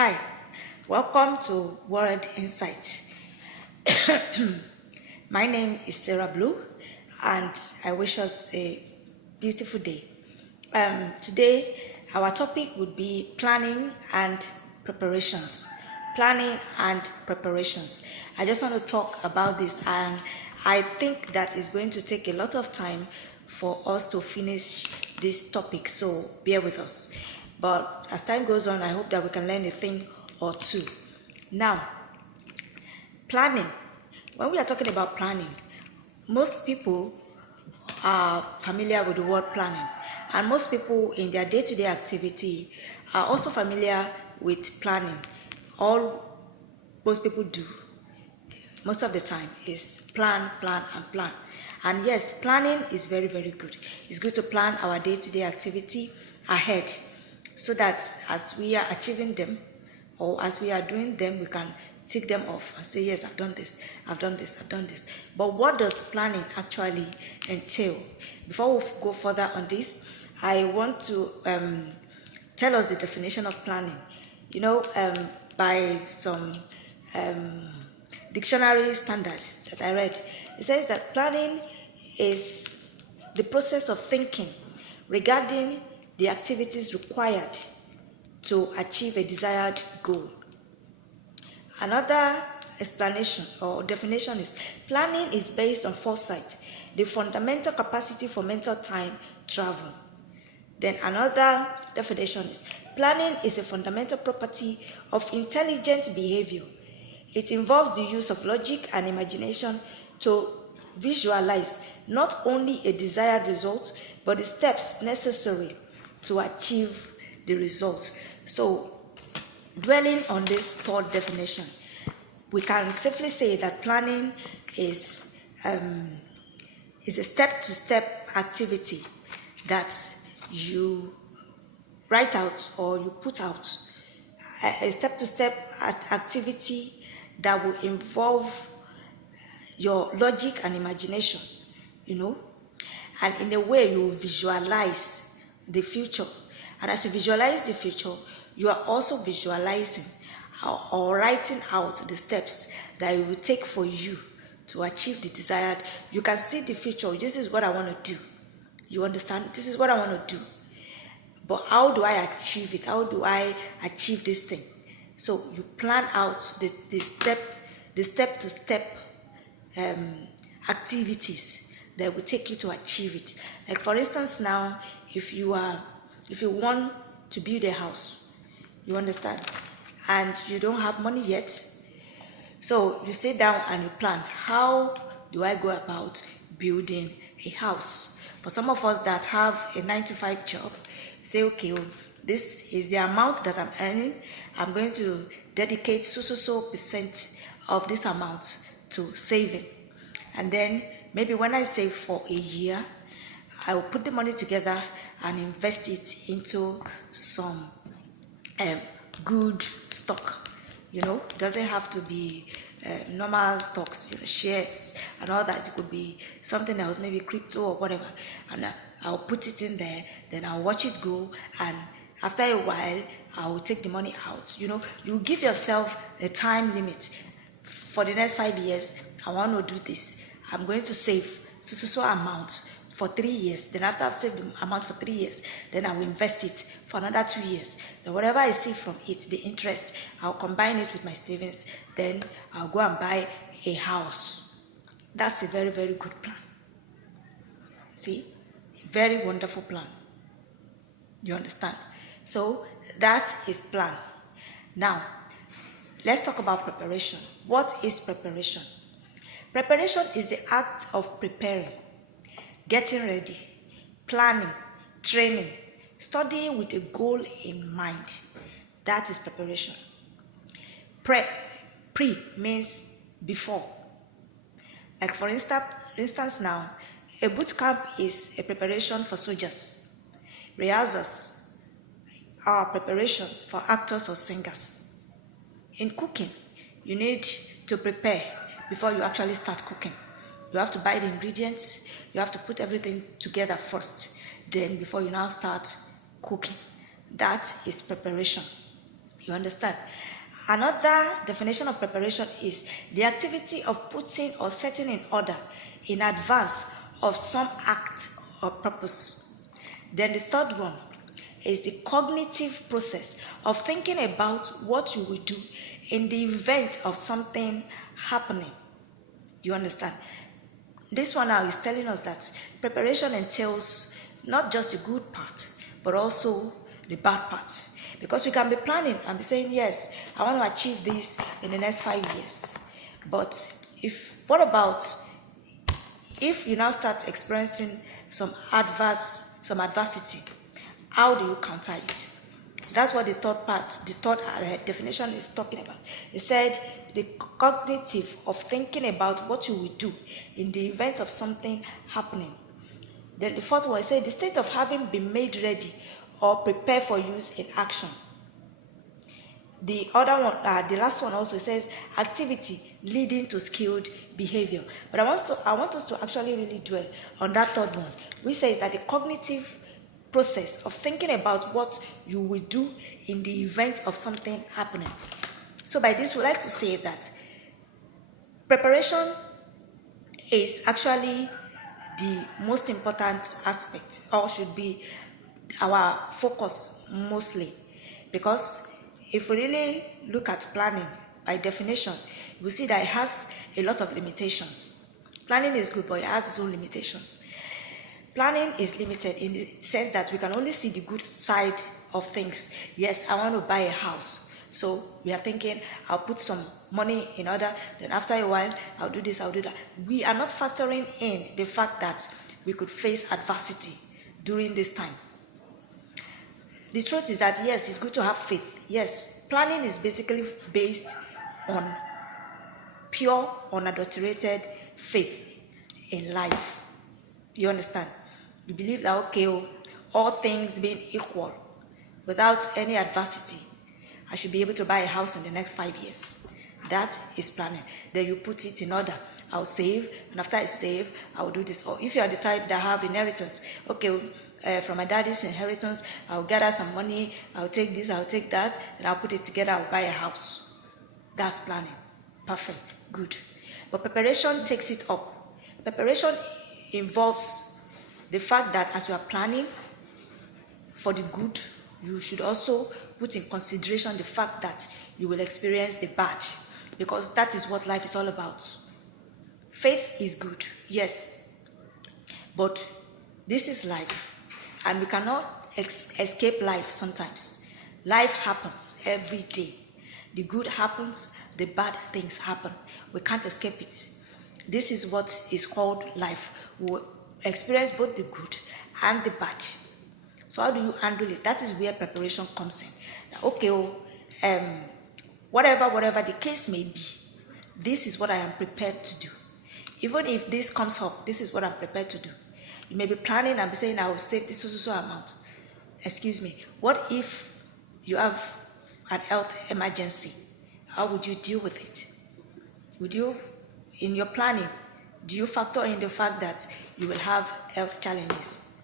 Hi, welcome to World Insights. My name is Sarah Blue, and I wish us a beautiful day. Today, our topic would be planning and preparations. Planning and preparations. I just want to talk about this, and I think that is going to take a lot of time for us to finish this topic, so bear with us. But as time goes on, I hope that we can learn a thing or two. Now, planning. When we are talking about planning, most people are familiar with the word planning, and most people in their day-to-day activity are also familiar with planning. All most people do most of the time is plan, and plan. And yes, planning is very, very good. It's good to plan our day-to-day activity ahead so that as we are achieving them or as we are doing them, we can tick them off and say, yes, I've done this, I've done this, I've done this. But what does planning actually entail? Before we go further on this, I want to tell us the definition of planning. By some dictionary standard that I read, it says that planning is the process of thinking regarding the activities required to achieve a desired goal. Another explanation or definition is planning is based on foresight, the fundamental capacity for mental time travel. Then another definition is planning is a fundamental property of intelligent behavior. It involves the use of logic and imagination to visualize not only a desired result, but the steps necessary to achieve the result. So, dwelling on this third definition, we can safely say that planning is a step-to-step activity that you write out or you put out, a step-to-step activity that will involve your logic and imagination, and in a way you visualize the future. And as you visualize the future, you are also visualizing or writing out the steps that it will take for you to achieve the desired. You can see the future. This is what I want to do. You understand? This is what I want to do. But how do I achieve it? How do I achieve this thing? So you plan out the step-to-step activities that will take you to achieve it. Like for instance, now if you want to build a house, you understand, and you don't have money yet, so you sit down and you plan, how do I go about building a house? For some of us that have a 9-to-5 job, say, okay, this is the amount that I'm earning. I'm going to dedicate so percent of this amount to saving. And then maybe when I save for a year, I will put the money together and invest it into some good stock. It doesn't have to be normal stocks, shares and all that. It could be something else, maybe crypto or whatever. And I'll put it in there, then I'll watch it grow, and after a while, I will take the money out. You give yourself a time limit. For the next 5 years, I want to do this. I'm going to save so amount for 3 years. Then after I've saved the amount for 3 years, then I will invest it for another 2 years. Then whatever I see from it, the interest, I'll combine it with my savings. Then I'll go and buy a house. That's a very, very good plan. See? A very wonderful plan. You understand? So that is plan. Now, let's talk about preparation. What is preparation? Preparation is the act of preparing, getting ready, planning, training, studying with a goal in mind. That is preparation. Pre means before. Like for instance now, a boot camp is a preparation for soldiers. Rehearsals are preparations for actors or singers. In cooking, you need to prepare before you actually start cooking. You have to buy the ingredients, you have to put everything together first, then before you now start cooking. That is preparation. You understand? Another definition of preparation is the activity of putting or setting in order in advance of some act or purpose. Then the third one is the cognitive process of thinking about what you will do in the event of something happening. You understand? This one now is telling us that preparation entails not just the good part, but also the bad part. Because we can be planning and be saying, yes, I want to achieve this in the next 5 years. But what about if you now start experiencing some adversity? How do you counter it? So that's what the third definition is talking about. It said the cognitive of thinking about what you will do in the event of something happening. Then the fourth one, it said the state of having been made ready or prepared for use in action. The other one, the last one also says activity leading to skilled behavior. But I want us to actually really dwell on that third one, which says that the cognitive process of thinking about what you will do in the event of something happening. So by this, we like to say that preparation is actually the most important aspect, or should be our focus mostly, because if we really look at planning by definition, we see that it has a lot of limitations. Planning is good, but it has its own limitations. Planning is limited in the sense that we can only see the good side of things. Yes, I want to buy a house, so we are thinking I'll put some money in order, then after a while I'll do this, I'll do that. We are not factoring in the fact that we could face adversity during this time. The truth is that yes, it's good to have faith. Yes, planning is basically based on pure, unadulterated faith in life. You understand? You believe that, okay, all things being equal, without any adversity, I should be able to buy a house in the next 5 years. That is planning. Then you put it in order. I'll save, and after I save, I'll do this. Or if you are the type that have inheritance, okay, from my daddy's inheritance, I'll gather some money, I'll take this, I'll take that, and I'll put it together, I'll buy a house. That's planning. Perfect. Good. But preparation takes it up. Preparation involves the fact that as you are planning for the good, you should also put in consideration the fact that you will experience the bad, because that is what life is all about. Faith is good, yes, but this is life, and we cannot escape life sometimes. Life happens every day. The good happens, the bad things happen. We can't escape it. This is what is called life. We experience both the good and the bad. So how do you handle it? That is where preparation comes in. Okay, whatever the case may be, this is what I am prepared to do. Even if this comes up, this is what I'm prepared to do. You may be planning and be saying, I will save this so amount. Excuse me. What if you have an health emergency? How would you deal with it? Would you, in your planning, do you factor in the fact that you will have health challenges?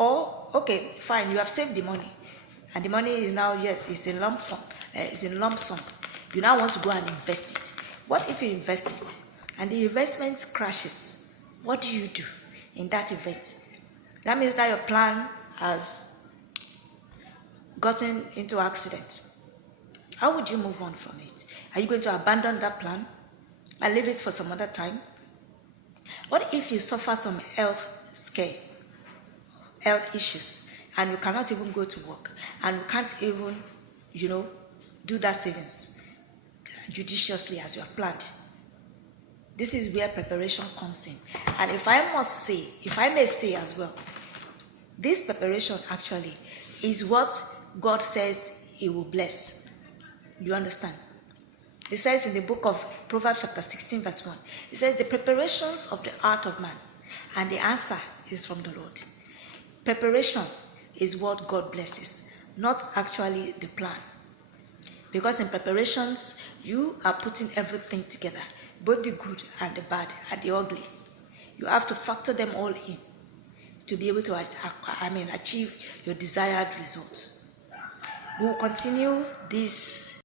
Or, okay, fine, you have saved the money, and the money is now, yes, it's in lump sum. You now want to go and invest it. What if you invest it and the investment crashes? What do you do in that event? That means that your plan has gotten into accident. How would you move on from it? Are you going to abandon that plan and leave it for some other time? What if you suffer some health issues, and you cannot even go to work, and you can't even, do that savings judiciously as you have planned? This is where preparation comes in. And if I may say as well, this preparation actually is what God says He will bless. You understand? It says in the book of Proverbs chapter 16 verse 1, it says the preparations of the heart of man, and the answer is from the Lord. Preparation is what God blesses, not actually the plan. Because in preparations, you are putting everything together, both the good and the bad and the ugly. You have to factor them all in to be able to achieve your desired results. We will continue this